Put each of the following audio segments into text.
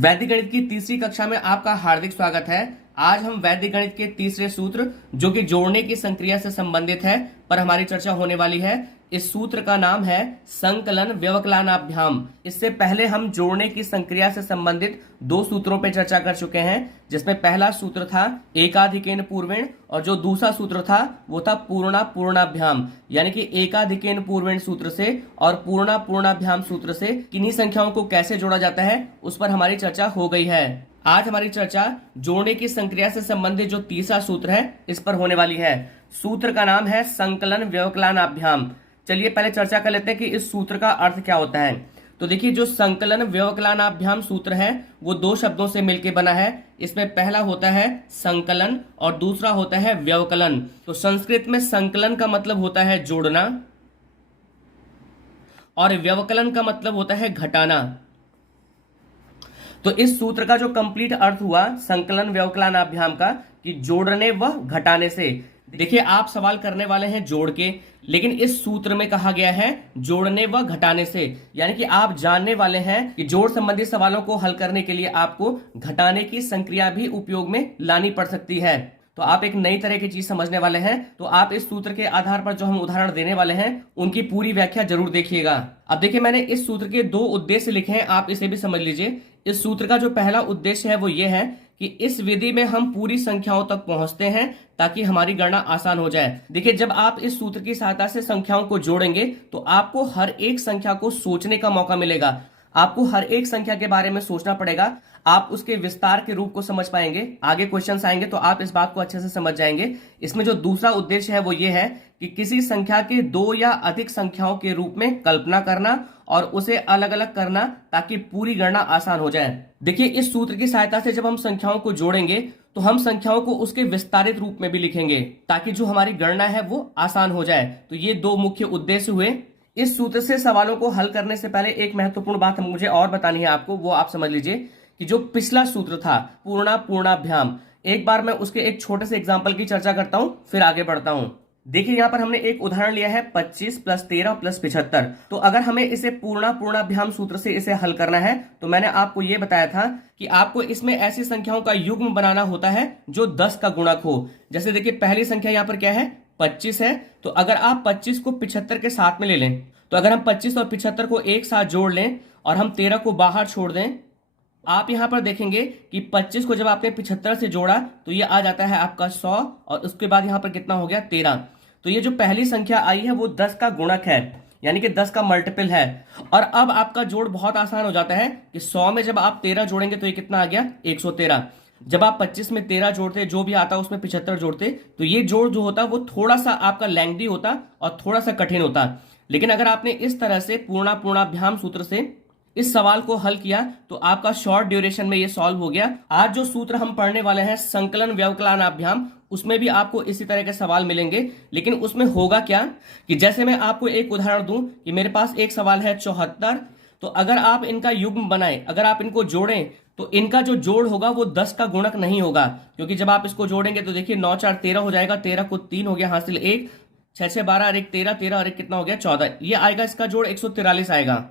वैदिक गणित की तीसरी कक्षा में आपका हार्दिक स्वागत है। आज हम वैदिक गणित के तीसरे सूत्र जो कि जोड़ने की संक्रिया से संबंधित है पर हमारी चर्चा होने वाली है। इस सूत्र का नाम है संकलन व्यवकलनाभ्याम। इससे पहले हम जोड़ने की संक्रिया से संबंधित दो सूत्रों पर चर्चा कर चुके हैं, जिसमें पहला सूत्र था एकाधिकेन पूर्वेण और जो दूसरा सूत्र था वो था पूर्णा पूर्णाभ्याम। यानी कि एकाधिकेन पूर्वेण सूत्र से और पूर्णा पूर्णाभ्याम सूत्र से किन्हीं संख्याओं को कैसे जोड़ा जाता है उस पर हमारी चर्चा हो गई है। आज हमारी चर्चा जोड़ने की संक्रिया से संबंधित जो तीसरा सूत्र है इस पर होने वाली है। सूत्र का नाम है संकलन व्यवकलनाभ्याम। चलिए पहले चर्चा कर लेते हैं कि इस सूत्र का अर्थ क्या होता है। तो देखिए, जो संकलन व्यवकलनाभ्याम सूत्र है वो दो शब्दों से मिलकर बना है। इसमें पहला होता है संकलन और दूसरा होता है व्यवकलन। तो संस्कृत में संकलन का मतलब होता है जोड़ना और व्यवकलन का मतलब होता है घटाना। तो इस सूत्र का जो कंप्लीट अर्थ हुआ संकलन व्यवकलनाभ्याम का कि जोड़ने व घटाने से। देखिए, आप सवाल करने वाले हैं जोड़ के, लेकिन इस सूत्र में कहा गया है जोड़ने व घटाने से। यानी कि आप जानने वाले हैं कि जोड़ संबंधी सवालों को हल करने के लिए आपको घटाने की संक्रिया भी उपयोग में लानी पड़ सकती है। तो आप एक नई तरह की चीज समझने वाले हैं। तो आप इस सूत्र के आधार पर जो हम उदाहरण देने वाले हैं उनकी पूरी व्याख्या जरूर देखिएगा। अब देखिए, मैंने इस सूत्र के दो उद्देश्य लिखे हैं, आप इसे भी समझ लीजिए। इस सूत्र का जो पहला उद्देश्य है वो ये है कि इस विधि में हम पूरी संख्याओं तक पहुंचते हैं ताकि हमारी गणना आसान हो जाए। देखिए, जब आप इस सूत्र की सहायता से संख्याओं को जोड़ेंगे तो आपको हर एक संख्या को सोचने का मौका मिलेगा। आपको हर एक संख्या के बारे में सोचना पड़ेगा, आप उसके विस्तार के रूप को समझ पाएंगे। आगे क्वेश्चंस आएंगे तो आप इस बात को अच्छे से समझ जाएंगे। इसमें जो दूसरा उद्देश्य है वो ये है कि किसी संख्या के दो या अधिक संख्याओं के रूप में कल्पना करना और उसे अलग अलग करना ताकि पूरी गणना आसान हो जाए। देखिए, इस सूत्र की सहायता से जब हम संख्याओं को जोड़ेंगे तो हम संख्याओं को उसके विस्तारित रूप में भी लिखेंगे ताकि जो हमारी गणना है वो आसान हो जाए। तो ये दो मुख्य उद्देश्य हुए। इस सूत्र से सवालों को हल करने से पहले एक महत्वपूर्ण बात मुझे और बतानी है आपको, वो आप समझ लीजिए कि जो पिछला सूत्र था पूर्णा पूर्णाभ्याम, एक बार मैं उसके एक छोटे से एग्जांपल की चर्चा करता हूं फिर आगे बढ़ता हूं। देखिए, यहां पर हमने एक उदाहरण लिया है 25 + 13 + 75। तो अगर हमें इसे पूर्णा पूर्णाभ्याम सूत्र से इसे हल करना है तो मैंने आपको यह बताया था कि आपको इसमें ऐसी संख्याओं का युग्म बनाना होता है जो 10 का गुणक हो। जैसे देखिए, पहली संख्या यहां पर क्या है, 25 है। तो अगर आप 25 को 75 के साथ में ले लें, तो अगर हम 25 और 75 को एक साथ जोड़ लें और हम 13 को बाहर छोड़ दें, आप यहां पर देखेंगे कि 25 को जब आपने 75 से जोड़ा तो ये आ जाता है आपका 100 और उसके बाद यहां पर कितना हो गया, 13। तो ये जो पहली संख्या आई है वो 10 का गुणक है, यानी कि 10 का मल्टीपल है। और अब आपका जोड़ बहुत आसान हो जाता है कि 100 में जब आप 13 जोड़ेंगे तो ये कितना आ गया, 113। जब आप 25 में 13 जोड़ते, जो भी आता उसमें 75 जोड़ते, तो ये जोड़ जो होता वो थोड़ा सा आपका लेंथी होता और थोड़ा सा कठिन होता। लेकिन अगर आपने इस तरह से पूर्णा पूर्णाभ्याम सूत्र से इस सवाल को हल किया तो आपका शॉर्ट ड्यूरेशन में ये सॉल्व हो गया। आज जो सूत्र हम पढ़ने वाले हैं संकलन व्यवकलनाभ्याम, उसमें भी आपको इसी तरह के सवाल मिलेंगे। लेकिन उसमें होगा क्या कि जैसे मैं आपको एक उदाहरण दूं कि मेरे पास एक सवाल है 74। तो अगर आप इनका युग्म बनाएं, अगर आप इनको जोड़ें तो इनका जो जोड़ होगा वो 10 का गुणक नहीं होगा, क्योंकि जब आप इसको जोड़ेंगे तो देखिए 9 4 13 हो जाएगा, 13 को 3 हो गया हासिल 1, 6 6 12 और 1 13, 13 और 1 कितना हो गया, 14। ये आएगा, इसका जोड़ 143 आएगा।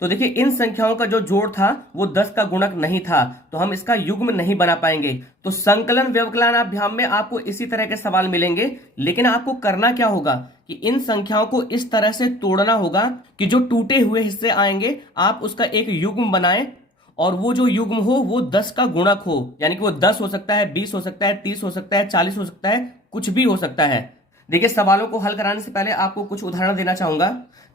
तो देखिए, इन संख्याओं का जो जोड़ था वो 10 का गुणक नहीं था, तो हम इसका युग्म नहीं बना पाएंगे। तो संकलन व्यवकलनाभ्याम में आपको इसी तरह के सवाल मिलेंगे, लेकिन आपको करना क्या होगा कि इन संख्याओं को इस तरह से तोड़ना होगा कि जो टूटे हुए हिस्से आएंगे आप उसका एक युग्म बनाएं और वो जो युग्म हो वो 10 का गुणक हो। यानी कि वो 10 हो सकता है, 20 हो सकता है, 30 हो सकता है, 40 हो सकता है, कुछ भी हो सकता है। देखिए, सवालों को हल कराने से पहले आपको कुछ उदाहरण देना चाहूंगा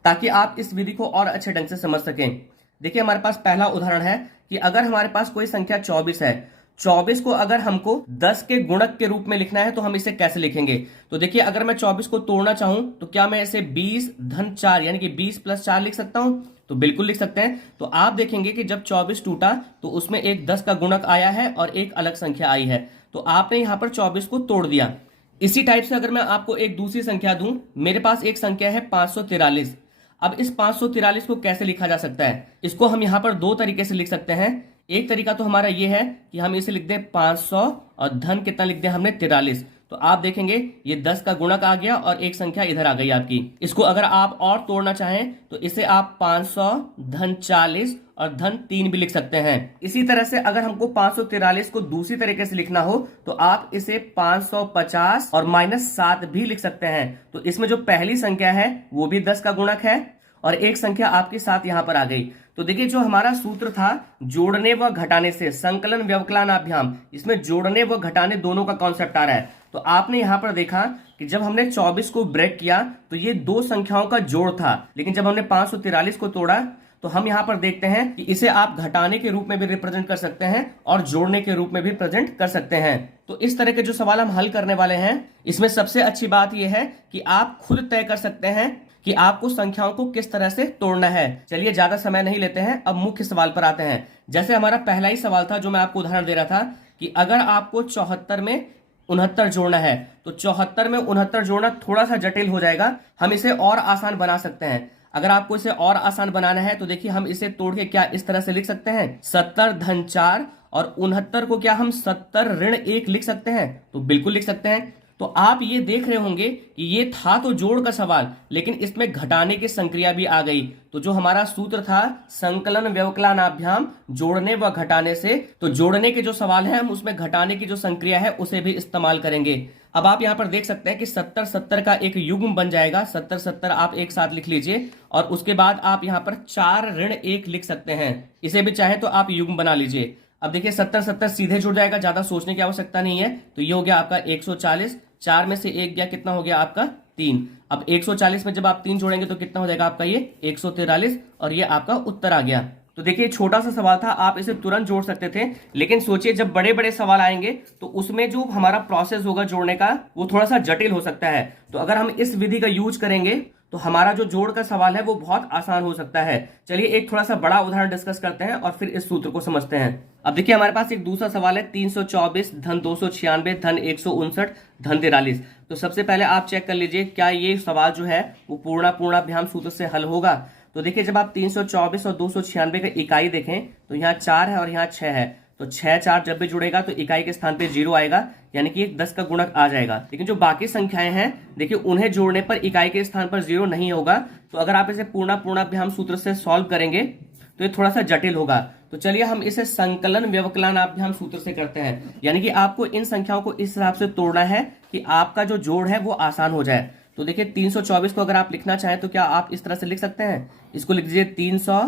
ताकि आप इस विधि को और अच्छे ढंग से समझ सकें। देखिए, हमारे पास पहला उदाहरण है कि अगर हमारे पास कोई संख्या 24 है, 24 को अगर हमको 10 के गुणक के रूप में लिखना है तो हम इसे कैसे लिखेंगे। तो देखिए, अगर मैं 24 को तोड़ना चाहूं तो क्या मैं इसे 20 धन 4 यानी कि 20 + 4 लिख सकता हूं? तो बिल्कुल लिख सकते हैं। तो आप देखेंगे कि जब 24 टूटा तो उसमें एक 10 का गुणक आया है और एक अलग संख्या आई है। तो आपने यहां पर 24 को तोड़ दिया। इसी टाइप से अगर मैं आपको एक दूसरी संख्या दूं, मेरे पास एक संख्या है 543। अब इस 543 को कैसे लिखा जा सकता है? इसको हम यहां पर दो तरीके से लिख सकते हैं। एक तरीका तो हमारा ये है कि हम इसे लिख दें 500 और धन कितना लिख दें हमने, 43। तो आप देखेंगे ये 10 का गुणक आ गया और एक संख्या इधर आ गई आपकी। इसको अगर आप और तोड़ना चाहें तो इसे आप 500 धन 40 और धन 3 भी लिख सकते हैं। इसी तरह से अगर हमको 543 को दूसरी तरीके से लिखना हो तो आप इसे 550 और -7 भी लिख सकते हैं। तो इसमें जो पहली संख्या है वो भी 10 का गुणक है और एक संख्या आपके साथ यहां पर आ गई। तो देखिए जो हमारा सूत्र था जोड़ने व घटाने से संकलन व्यवकलनाभ्याम, इसमें जोड़ने व घटाने दोनों का कॉन्सेप्ट आ रहा है। तो आपने यहां पर देखा कि जब हमने 24 को ब्रेक किया तो ये दो संख्याओं का जोड़ था, लेकिन जब हमने 543 को तोड़ा तो हम यहां पर देखते हैं कि इसे आप घटाने के रूप में भी रिप्रेजेंट कर सकते हैं और जोड़ने के रूप में भी प्रेजेंट कर सकते हैं। तो इस तरह के जो सवाल हम हल करने वाले हैं, इसमें सबसे अच्छी बात यह है कि आप खुद तय कर सकते हैं कि आपको संख्याओं को किस तरह से तोड़ना है। चलिए ज्यादा समय नहीं लेते हैं, अब मुख्य सवाल पर आते हैं। जैसे हमारा पहला ही सवाल था जो मैं आपको उदाहरण दे रहा था कि अगर आपको 74 में 69 जोड़ना है तो 74 में 69 जोड़ना थोड़ा सा जटिल हो जाएगा, हम इसे और आसान बना सकते हैं। अगर आपको इसे और आसान बनाना है तो देखिए हम इसे तोड़ के क्या इस तरह से लिख सकते हैं, 70 धन 4 और 69 को क्या हम 70 ऋण 1 लिख सकते हैं? तो बिल्कुल लिख सकते हैं। तो आप ये देख रहे होंगे कि ये था तो जोड़ का सवाल, लेकिन इसमें घटाने की संक्रिया भी आ गई। तो जो हमारा सूत्र था संकलन व्यवकलनाभ्याम जोड़ने व घटाने से, तो जोड़ने के जो सवाल है हम उसमें घटाने की जो संक्रिया है उसे भी इस्तेमाल करेंगे। अब आप यहां पर देख सकते हैं कि 70 70 का एक युग्म बन जाएगा, 70 70 आप एक साथ लिख लीजिए और उसके बाद आप यहां पर 4 ऋण 1 लिख सकते हैं। इसे भी चाहे तो आप युग्म बना लीजिए। अब देखिए 70 70 सीधे जुड़ जाएगा, ज्यादा सोचने की आवश्यकता नहीं है। तो ये हो गया आपका 140, 4 में से 1 गया, कितना हो गया आपका 3। अब 140 में जब आप 3 जोड़ेंगे तो कितना हो जाएगा आपका ये 143 और ये आपका उत्तर आ गया। तो देखिए छोटा सा सवाल था, आप इसे तुरंत जोड़ सकते थे, लेकिन सोचिए जब बड़े बड़े सवाल आएंगे तो उसमें जो हमारा प्रोसेस होगा जोड़ने का वो थोड़ा सा जटिल हो सकता है। तो अगर हम इस विधि का यूज करेंगे तो हमारा जो जोड़ का सवाल है वो बहुत आसान हो सकता है। चलिए एक थोड़ा सा बड़ा उदाहरण डिस्कस करते हैं और फिर इस सूत्र को समझते हैं। अब देखिए हमारे पास एक दूसरा सवाल है, 324 धन 296 धन 159 धन 43। तो सबसे पहले आप चेक कर लीजिए क्या ये सवाल जो है वो पूर्णाभ्याम सूत्र से हल होगा। तो देखिए जब आप 324 और 296 का इकाई देखें तो यहाँ 4 है और यहाँ 6 है, तो 6 4 जब भी जुड़ेगा तो इकाई के स्थान पे 0 आएगा, यानी कि एक 10 का गुणक आ जाएगा। लेकिन जो बाकी संख्याएं हैं देखिए उन्हें जोड़ने पर इकाई के स्थान पर 0 नहीं होगा। तो अगर आप इसे पूर्णाभ्याम सूत्र से सॉल्व करेंगे तो ये थोड़ा सा जटिल होगा। तो चलिए हम इसे संकलन व्यवकलनाभ्याम सूत्र से करते हैं, यानी कि आपको इन संख्याओं को इस हिसाब से तोड़ना है कि आपका जो जोड़ है वो आसान हो जाए। तो देखिए 324 को अगर आप लिखना चाहें तो क्या आप इस तरह से लिख सकते हैं, इसको लिख दीजिए 300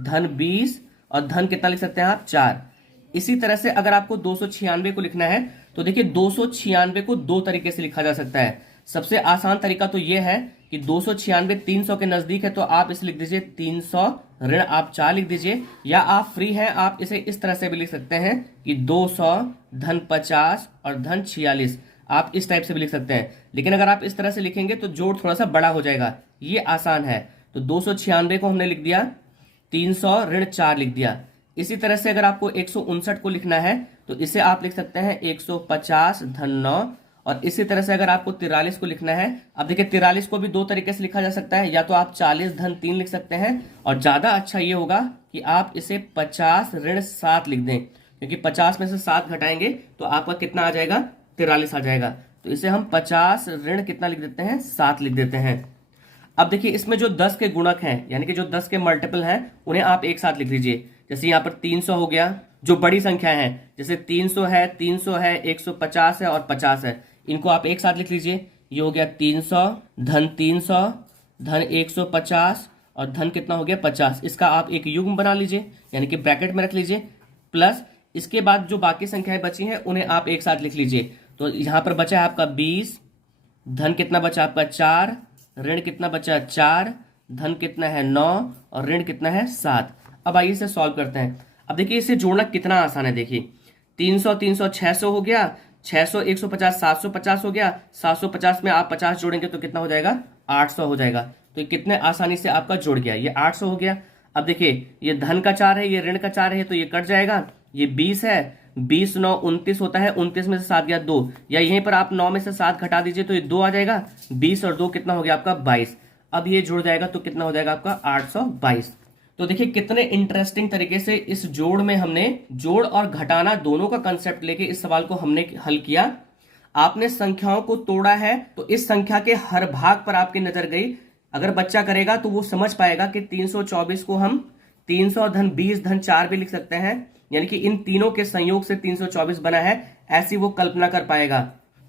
धन 20 और धन कितना लिख सकते हैं आप 4। इसी तरह से अगर आपको 296 को लिखना है तो देखिए 296 को दो तरीके से लिखा जा सकता है। सबसे आसान तरीका तो यह है कि 296 300 के नजदीक है तो आप इसे लिख दीजिए 300 ऋण आप 4 लिख दीजिए, या आप फ्री हैं आप इसे इस तरह से भी लिख सकते हैं कि 200 धन 50 और धन 46, आप इस टाइप से भी लिख सकते हैं। लेकिन अगर आप इस तरह से लिखेंगे तो जोड़ थोड़ा सा बड़ा हो जाएगा, ये आसान है। तो 296 को हमने लिख दिया, 300 ऋण 4 लिख दिया। इसी तरह से अगर आपको 159 को लिखना है तो इसे आप लिख सकते हैं 150 धन 9, और इसी तरह से अगर आपको 43 को लिखना है, अब देखिए 43 को भी दो तरीके से लिखा जा सकता है, या तो आप 40 धन 3 लिख सकते हैं, और ज्यादा अच्छा ये होगा कि आप इसे 50 ऋण 7 लिख दें, क्योंकि 50 में से 7 घटाएंगे तो आपका कितना आ जाएगा 43 आ जाएगा। तो इसे हम 50 ऋण कितना लिख देते हैं 7 लिख देते हैं। अब देखिए इसमें जो 10 के गुणक हैं, यानी कि जो 10 के मल्टीपल हैं, उन्हें आप एक साथ लिख लीजिए। जैसे यहाँ पर 300 हो गया, जो बड़ी संख्या है जैसे 300 है, 300 है, 150 है और 50 है, इनको आप एक साथ लिख लीजिए। ये हो गया 300 धन 300 धन 150 और धन कितना हो गया 50। इसका आप एक युग्म बना लीजिए, यानी कि ब्रैकेट में रख लीजिए, प्लस इसके बाद जो बाकी संख्याएं बची हैं उन्हें आप एक साथ लिख लीजिए। तो यहाँ पर बचा है आपका 20, धन कितना बचा आपका 4, ऋण कितना बचा 4, धन कितना है 9 और ऋण कितना है 7। अब आइए इसे सॉल्व करते हैं। अब देखिए इसे जोड़ना कितना आसान है। देखिए 300 300 600 हो गया, 600 150 750 हो गया, 750 में आप 50 जोड़ेंगे तो कितना हो जाएगा 800 हो जाएगा। तो ये कितने आसानी से आपका जुड़ गया, ये 800 हो गया। अब देखिए ये धन का 4 है, ये ऋण का 4 है, तो ये कट जाएगा। ये 20 है, 20 9 29 होता है, 29 में से 7 गया 2, या यहीं पर आप 9 में से 7 घटा दीजिए तो ये 2 आ जाएगा। 20 और 2 कितना हो गया आपका 22। अब ये जुड़ जाएगा तो कितना हो जाएगा आपका 822। तो देखिए कितने इंटरेस्टिंग तरीके से इस जोड़ में हमने जोड़ और घटाना दोनों का कंसेप्ट लेके इस सवाल को हमने हल किया। आपने संख्याओं को तोड़ा है तो इस संख्या के हर भाग पर आपकी नजर गई। अगर बच्चा करेगा तो वो समझ पाएगा कि 324 को हम 300 धन 20 धन 4 भी लिख सकते हैं, यानी कि इन तीनों के संयोग से 324 बना है, ऐसी वो कल्पना कर पाएगा।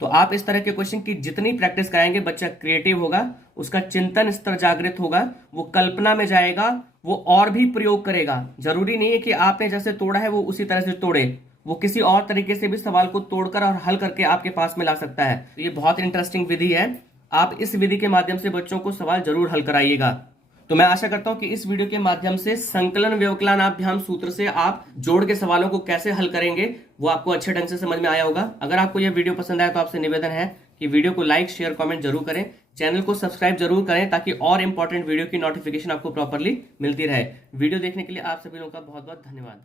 तो आप इस तरह के क्वेश्चन की जितनी प्रैक्टिस कराएंगे बच्चा क्रिएटिव होगा, उसका चिंतन स्तर जागृत होगा, वो कल्पना में जाएगा, वो और भी प्रयोग करेगा। जरूरी नहीं है कि आपने जैसे तोड़ा है वो उसी तरह से तोड़े, वो किसी और तरीके से भी सवाल को तोड़कर और हल करके आपके पास में ला सकता है। तो ये बहुत इंटरेस्टिंग विधि है, आप इस विधि के माध्यम से बच्चों को सवाल जरूर हल कराइएगा। तो मैं आशा करता हूं कि इस वीडियो के माध्यम से संकलन व्यवकलनाभ्याम सूत्र से आप जोड़ के सवालों को कैसे हल करेंगे वो आपको अच्छे ढंग से समझ में आया होगा। अगर आपको यह वीडियो पसंद आया तो आपसे निवेदन है कि वीडियो को लाइक शेयर कमेंट जरूर करें, चैनल को सब्सक्राइब जरूर करें ताकि और इंपॉर्टेंट वीडियो की नोटिफिकेशन आपको प्रॉपरली मिलती रहे। वीडियो देखने के लिए आप सभी लोगों का बहुत बहुत धन्यवाद।